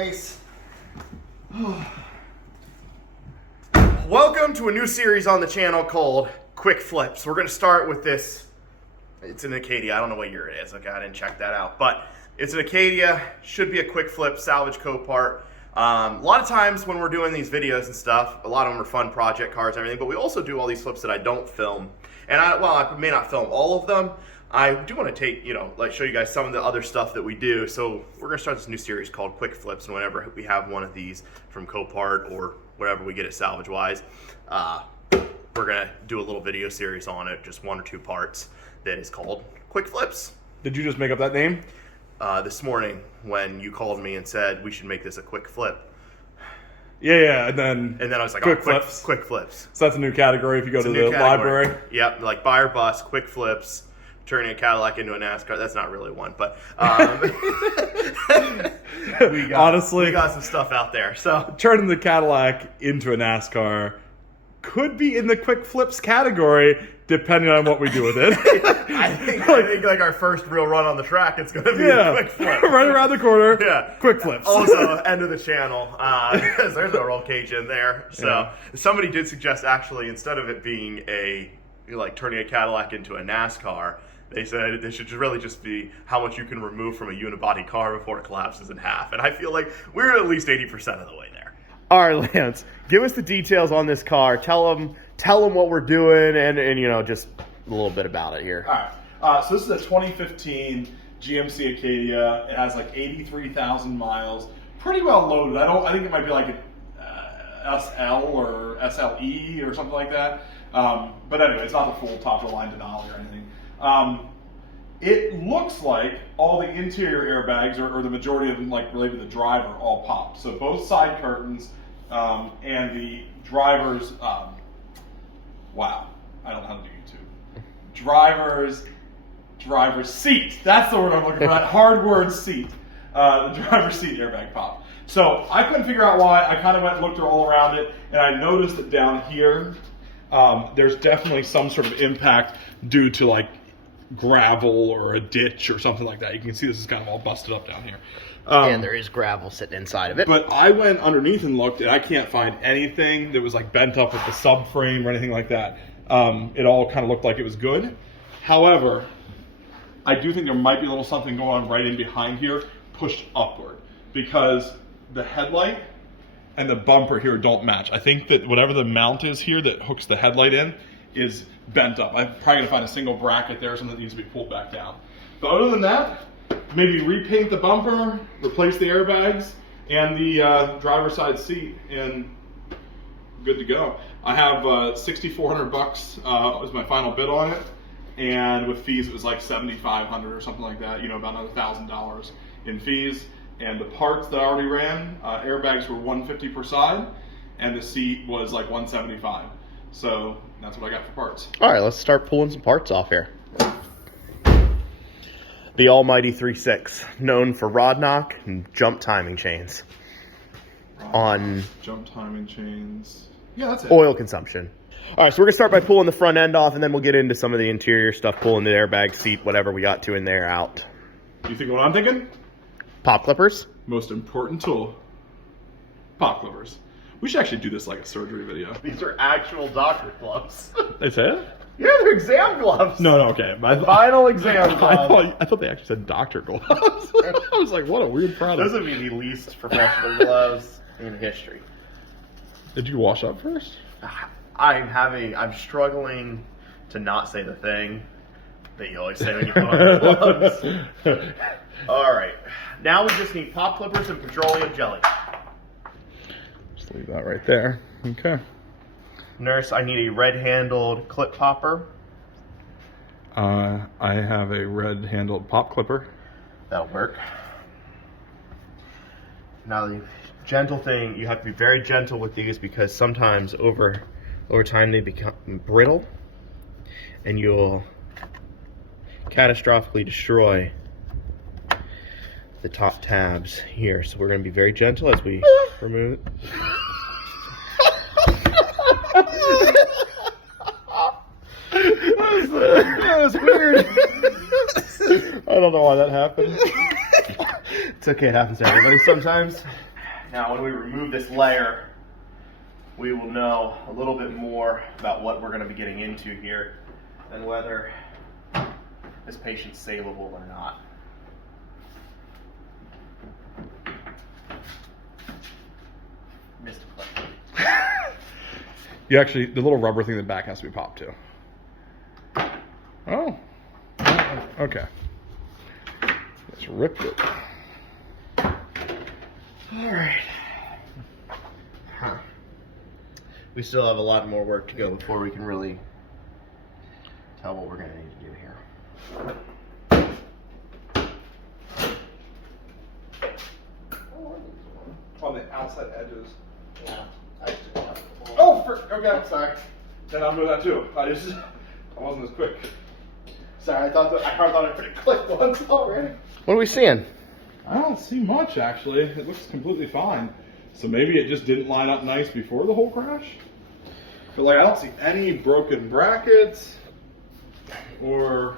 face. Welcome to a new series on the channel called Quick Flips. We're going to start with this. It's an Acadia. I don't know what year it is. Okay, I didn't check that out. But it's an Acadia. Should be a quick flip, salvage Copart. A lot of times when we're doing these videos and stuff, a lot of them are fun project cars and everything, but we also do all these flips that I don't film. And I may not film all of them. I do want to take, show you guys some of the other stuff that we do. So we're going to start this new series called Quick Flips, and whenever we have one of these from Copart or whatever we get at Salvage Wise, we're going to do a little video series on it, just 1 or 2 parts, that is called Quick Flips. Did you just make up that name? This morning when you called me and said we should make this a quick flip. Yeah, and then I was like, quick flips. Quick flips. So that's a new category if you go to the library. Yep, like buy or bust, quick flips, turning a Cadillac into a NASCAR. That's not really one, but we got some stuff out there. So turning the Cadillac into a NASCAR could be in the quick flips category, depending on what we do with it. I think like our first real run on the track, it's going to be a quick flip. Right around the corner. Yeah, quick flips. Also, end of the channel, because there's no roll cage in there. So somebody did suggest, actually, instead of it being turning a Cadillac into a NASCAR, they said it should really just be how much you can remove from a unibody car before it collapses in half. And I feel like we're at least 80% of the way there. All right, Lance, give us the details on this car. Tell them what we're doing and just a little bit about it here. All right. So this is a 2015 GMC Acadia. It has like 83,000 miles. Pretty well loaded. I think it might be like an SL or SLE or something like that. But anyway, it's not the full top-of-the-line Denali or anything. It looks like all the interior airbags, or the majority of them, like related to the driver, all popped. So both side curtains and the driver's, wow, I don't know how to do YouTube. Driver's seat. That's the word I'm looking for. That hard word, seat. The driver's seat airbag popped. So I couldn't figure out why. I kind of went and looked all around it, and I noticed that down here, there's definitely some sort of impact due to like gravel or a ditch or something like that. You can see this is kind of all busted up down here. And there is gravel sitting inside of it. But I went underneath and looked, and I can't find anything that was like bent up with the subframe or anything like that. It all kind of looked like it was good. However, I do think there might be a little something going on right in behind here, pushed upward, because the headlight and the bumper here don't match. I think that whatever the mount is here that hooks the headlight in is bent up. I'm probably gonna find a single bracket there, something that needs to be pulled back down. But other than that, maybe repaint the bumper, replace the airbags and the driver's side seat, and good to go. I have $6,400 was my final bid on it, and with fees it was like $7,500 or something like that. About another $1,000 in fees. And the parts that I already ran, airbags were $150 per side, and the seat was like $175. So that's what I got for parts. All right, let's start pulling some parts off here. The almighty 3.6, known for rod knock and jump timing chains. Jump timing chains. Yeah, that's it. Oil consumption. All right, so we're gonna start by pulling the front end off, and then we'll get into some of the interior stuff, pulling the airbag, seat, whatever we got to in there out. You think what I'm thinking? Pop clippers. Most important tool. Pop clippers. We should actually do this like a surgery video. These are actual doctor gloves. They said? Yeah, they're exam gloves. No, okay. Final exam gloves. I thought they actually said doctor gloves. I was like, what a weird product. Those would be the least professional gloves in history. Did you wash up first? I'm struggling to not say the thing that you always say when you put on your gloves. All right. Now we just need pop clippers and petroleum jelly. Just leave that right there. Okay. Nurse, I need a red-handled clip popper. I have a red-handled pop clipper. That'll work. Now the gentle thing, you have to be very gentle with these, because sometimes over time they become brittle, and you'll catastrophically destroy the top tabs here. So we're going to be very gentle as we remove it. That was weird. I don't know why that happened. It's okay, it happens to everybody sometimes. Now, when we remove this layer, we will know a little bit more about what we're going to be getting into here and whether this patient's saleable or not. Missed a clip. You actually, the little rubber thing in the back has to be popped too. Oh. Okay. Just ripped it. All right. Huh. We still have a lot more work to go before we can really tell what we're going to need to do here. On the outside edges. Yeah. Okay. Sorry. Then I'm doing that too. I wasn't as quick. Sorry, I thought I pretty clicked once already. What are we seeing? I don't see much actually. It looks completely fine. So maybe it just didn't line up nice before the whole crash. But like I don't see any broken brackets or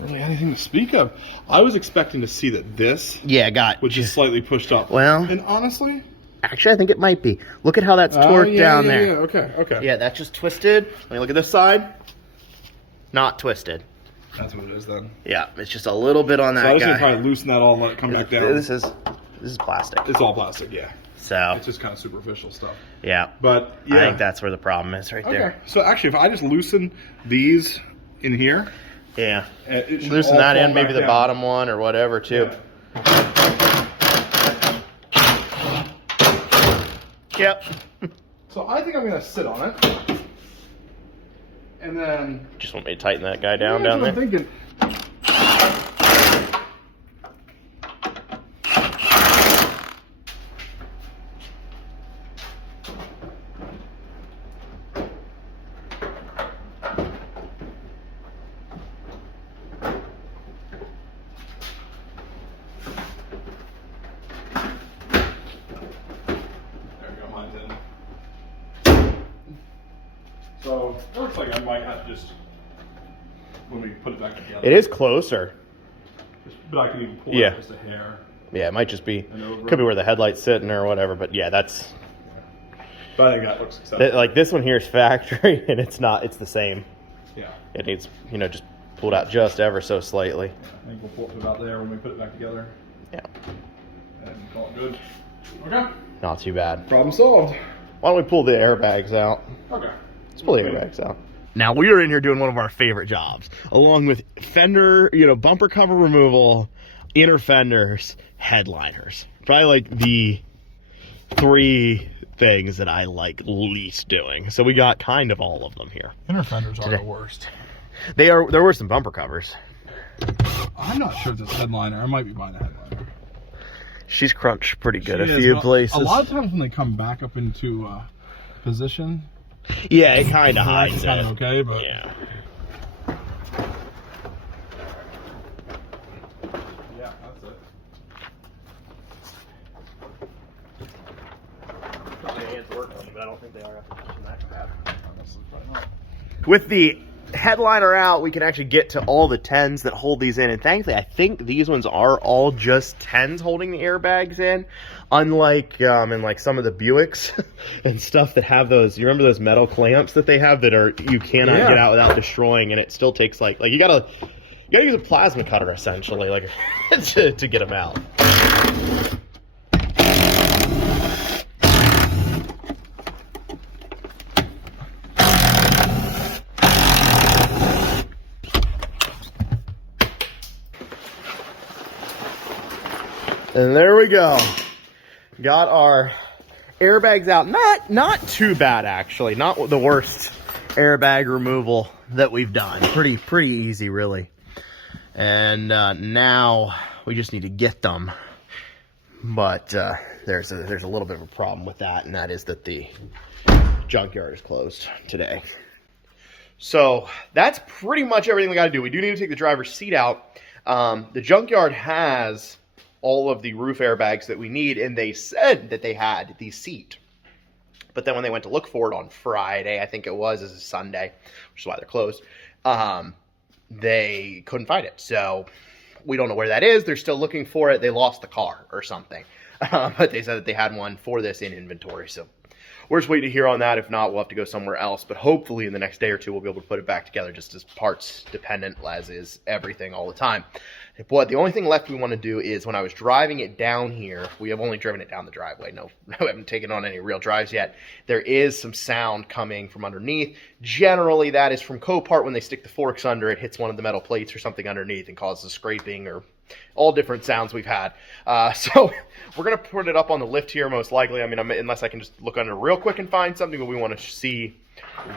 really anything to speak of. I was expecting to see that this would just slightly pushed up. Well, and honestly, actually I think it might be. Look at how that's torqued down there. Yeah, okay. Yeah, that's just twisted. Let me look at this side. Not twisted. That's what it is then. Yeah, it's just a little bit on that So I was guy. gonna probably loosen that all and let it come back down. This is plastic. It's all plastic, yeah. So It's just kind of superficial stuff. yeah. But yeah. I think that's where the problem is right there. So actually, if I just loosen these in here, Yeah. it should Loosen all that fall end, maybe back the down. bottom one or whatever too. Yep. So I think I'm gonna sit on it, and then Just want me to tighten that guy down that's what there. I'm thinking. So it looks like I might have to just, when we put it back together. It is closer. But I can even pull Yeah. it just a hair. Yeah, it might just be, And over. could be where the headlight's sitting or whatever, but yeah, that's, But I think that looks acceptable. like this one here is factory and it's not, it's the same. Yeah. It needs, just pulled out just ever so slightly. I think we'll pull it to about there when we put it back together. Yeah, And call it good. Okay. not too bad. Problem solved. Why don't we pull the airbags out? Okay. Let's pull the airbags out. Now we are in here doing one of our favorite jobs, along with fender, bumper cover removal, inner fenders, headliners. Probably like the 3 things that I like least doing. So we got kind of all of them here. Inner fenders are the worst. There were some bumper covers. I'm not sure if it's headliner. I might be buying a headliner. She's crunched pretty good She a is, few but places. A lot of times when they come back up into position, Yeah, it kind of hides that's it. kind of okay, but Yeah. yeah, that's it. But I don't think they are after touching that crap. With the headliner out, we can actually get to all the 10s that hold these in. And thankfully, I think these ones are all just 10s holding the airbags in. Unlike in like some of the Buicks and stuff that have those, you remember those metal clamps that they have that are, you cannot get out without destroying, and it still takes like you gotta use a plasma cutter essentially, like to get them out. And there we go. Got our airbags out. Not too bad actually. Not the worst airbag removal that we've done. Pretty easy really. And now we just need to get them. But there's a little bit of a problem with that, and that is that the junkyard is closed today. So that's pretty much everything we got to do. We do need to take the driver's seat out. The junkyard has all of the roof airbags that we need, and they said that they had the seat. But then when they went to look for it on Friday, I think it was, as a Sunday, which is why they're closed, they couldn't find it. So we don't know where that is. They're still looking for it. They lost the car or something. But they said that they had one for this in inventory. So we're just waiting to hear on that. If not, we'll have to go somewhere else. But hopefully in the next day or two, we'll be able to put it back together, just as parts dependent as is everything all the time. But the only thing left we want to do is, when I was driving it down here, we have only driven it down the driveway. No, we haven't taken on any real drives yet. There is some sound coming from underneath. Generally, that is from Copart. When they stick the forks under it, hits one of the metal plates or something underneath and causes scraping, or all different sounds we've had. So we're going to put it up on the lift here, most likely. I mean, unless I can just look under real quick and find something, but we want to see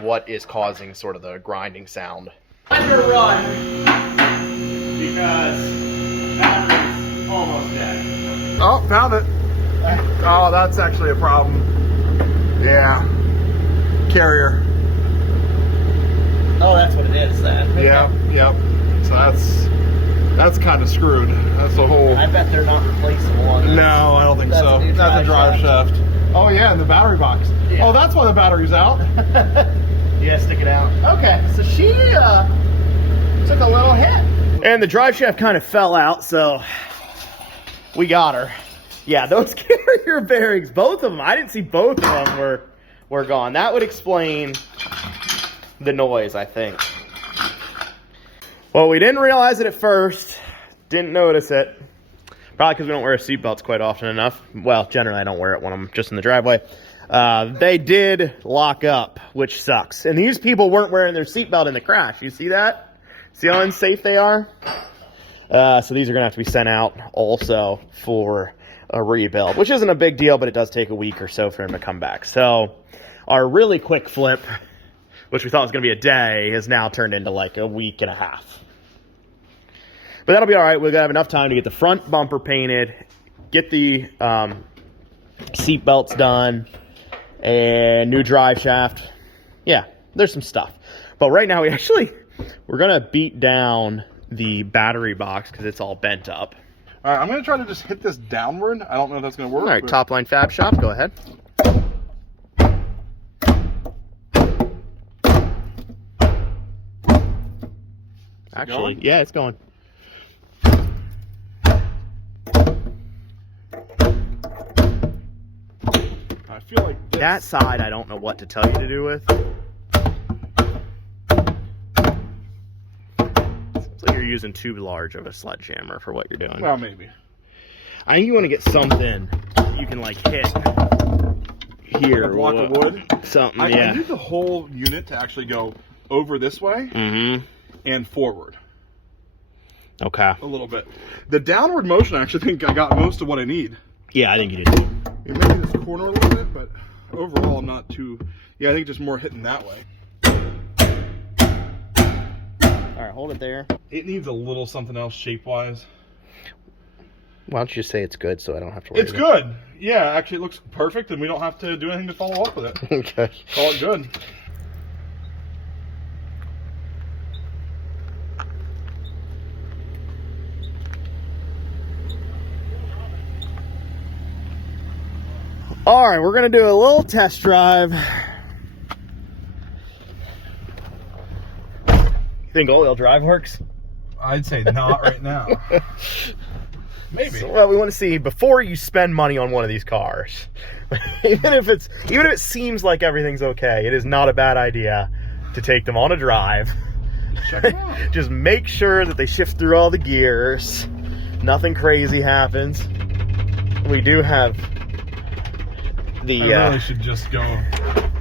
what is causing sort of the grinding sound. Under run. Because battery's almost dead. Oh, found it. Oh, that's actually a problem. Yeah. Carrier. Oh, that's what it is then. Yeah, yep. So that's kind of screwed. That's the whole... I bet they're not replaceable on this. No, I don't think so. That's a drive shaft. Oh yeah, and the battery box. Yeah. Oh, that's why the battery's out. Yeah, stick it out. Okay, so she took a little hit. And the drive shaft kind of fell out, so we got her. Yeah, those carrier bearings, both of them. I didn't see both of them were gone. That would explain the noise, I think. Well, we didn't realize it at first. Didn't notice it. Probably because we don't wear seatbelts quite often enough. Well, generally I don't wear it when I'm just in the driveway. They did lock up, which sucks. And these people weren't wearing their seatbelt in the crash. You see that? See how unsafe they are? So these are going to have to be sent out also for a rebuild, which isn't a big deal, but it does take a week or so for them to come back. So our really quick flip, which we thought was going to be a day, has now turned into like a week and a half. But that'll be all right. We're going to have enough time to get the front bumper painted, get the seat belts done, and new drive shaft. Yeah, there's some stuff. But right now we're going to beat down the battery box because it's all bent up. All right, I'm going to try to just hit this downward. I don't know if that's going to work. All right, Top Line Fab Shop, go ahead. Actually, yeah, it's going. I feel like that side I don't know what to tell you to do with. It's like you're using too large of a sledgehammer for what you're doing. Well, maybe. I think you want to get something you can like hit here. A block of wood? Something, I need the whole unit to actually go over this way and forward. Okay. A little bit. The downward motion, I actually think I got most of what I need. Yeah, I think you did too. Maybe this corner a little bit, but overall I'm not too... Yeah, I think just more hitting that way. All right, hold it there. It needs a little something else shape-wise. Why don't you just say it's good so I don't have to worry It's good. Yeah, actually it looks perfect and we don't have to do anything to follow up with it. Okay. Call it good. All right, we're going to do a little test drive. You think all-wheel drive works? I'd say not right now. Maybe. So, well, we want to see before you spend money on one of these cars. even if it seems like everything's okay, it is not a bad idea to take them on a drive. Check them out. Just make sure that they shift through all the gears. Nothing crazy happens. We do have the... I really should just go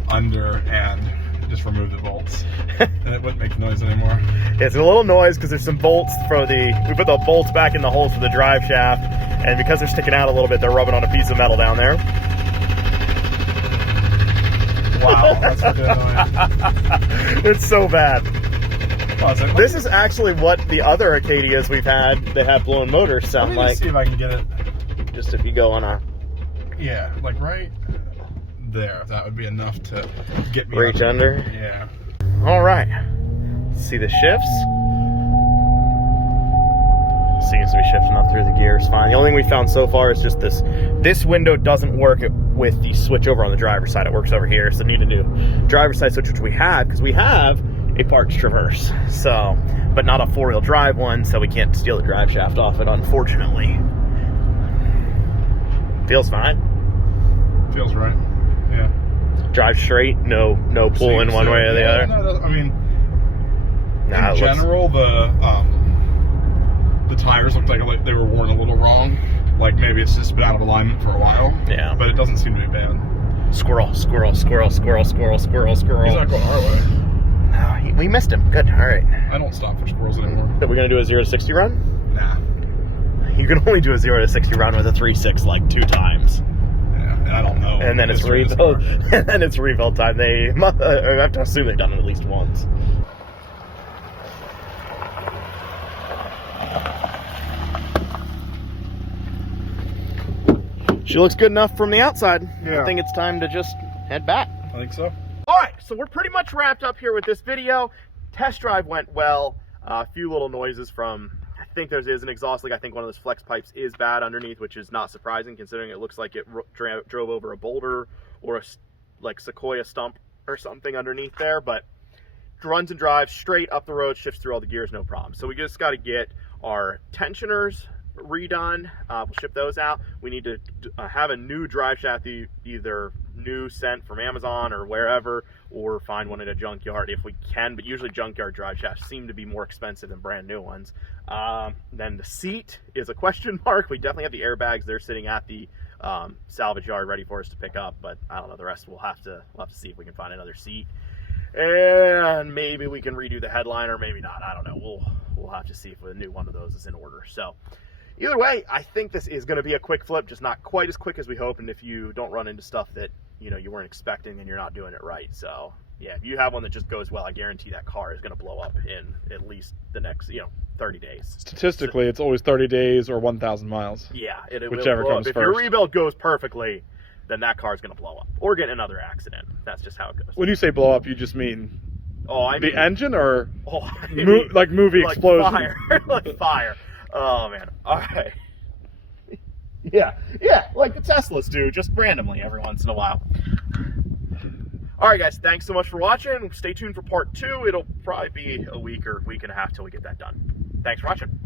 under and just remove the bolts. And it wouldn't make noise anymore. It's a little noise because there's some bolts we put the bolts back in the holes for the drive shaft, and because they're sticking out a little bit, they're rubbing on a piece of metal down there. Wow, that's really annoying. It's so bad. This is actually what the other Acadias we've had that have blown motors sound like. Let me see if I can get it. Just if you go on a... Yeah, like right there. If that would be enough to get me reach under. Yeah. All right. See the shifts? Seems to be shifting up through the gears fine. The only thing we found so far is just this window doesn't work with the switch over on the driver's side. It works over here, so need a new driver's side switch, which we have, because we have a parts traverse, so, but not a four-wheel drive one, so we can't steal the drive shaft off it, unfortunately. Feels fine. Feels right. Yeah. Drive straight, no pulling one way or the other. No, I mean, Nah, in general, the tires looked like they were worn a little wrong. Like maybe it's just been out of alignment for a while. Yeah. But it doesn't seem to be bad. Squirrel, squirrel, squirrel, squirrel, squirrel, squirrel, squirrel. He's not going our way. No, we missed him. Good. All right. I don't stop for squirrels anymore. So we're gonna do a 0 to 60 run. Nah. You can only do a 0 to 60 run with a 3.6 like 2 times. Yeah, and I don't know. And then it's rebuild. And then it's rebuild time. I have to assume they've done it at least once. She looks good enough from the outside. Yeah. I think it's time to just head back. I think so. All right, so we're pretty much wrapped up here with this video. Test drive went well. A few little noises from, I think there is an exhaust leak. I think one of those flex pipes is bad underneath, which is not surprising considering it looks like it drove over a boulder or a like sequoia stump or something underneath there, but runs and drives straight up the road, shifts through all the gears, no problem. So we just got to get our tensioners redone. We'll ship those out. We need to have a new drive shaft, either new sent from Amazon or wherever, or find one at a junkyard if we can, but usually junkyard drive shafts seem to be more expensive than brand new ones. Then the seat is a question mark. We definitely have the airbags. They're sitting at the salvage yard ready for us to pick up, but I don't know, the rest we'll have to see if we can find another seat. And maybe we can redo the headliner, or maybe not. I don't know. We'll have to see if a new one of those is in order. So either way, I think this is going to be a quick flip, just not quite as quick as we hope. And if you don't run into stuff that you weren't expecting, and you're not doing it right. So yeah, if you have one that just goes well, I guarantee that car is going to blow up in at least the next 30 days. Statistically, it's always 30 days or 1,000 miles. Yeah, whichever comes if first. your rebuild goes perfectly, then that car is going to blow up or get in another accident. That's just how it goes. When you say blow up, you just mean the engine, or like movie like explosion? Fire. Like fire. Oh man. All right. Yeah, like the Teslas do, just randomly every once in a while. All right, guys, thanks so much for watching. Stay tuned for part 2. It'll probably be a week or week and a half till we get that done. Thanks for watching.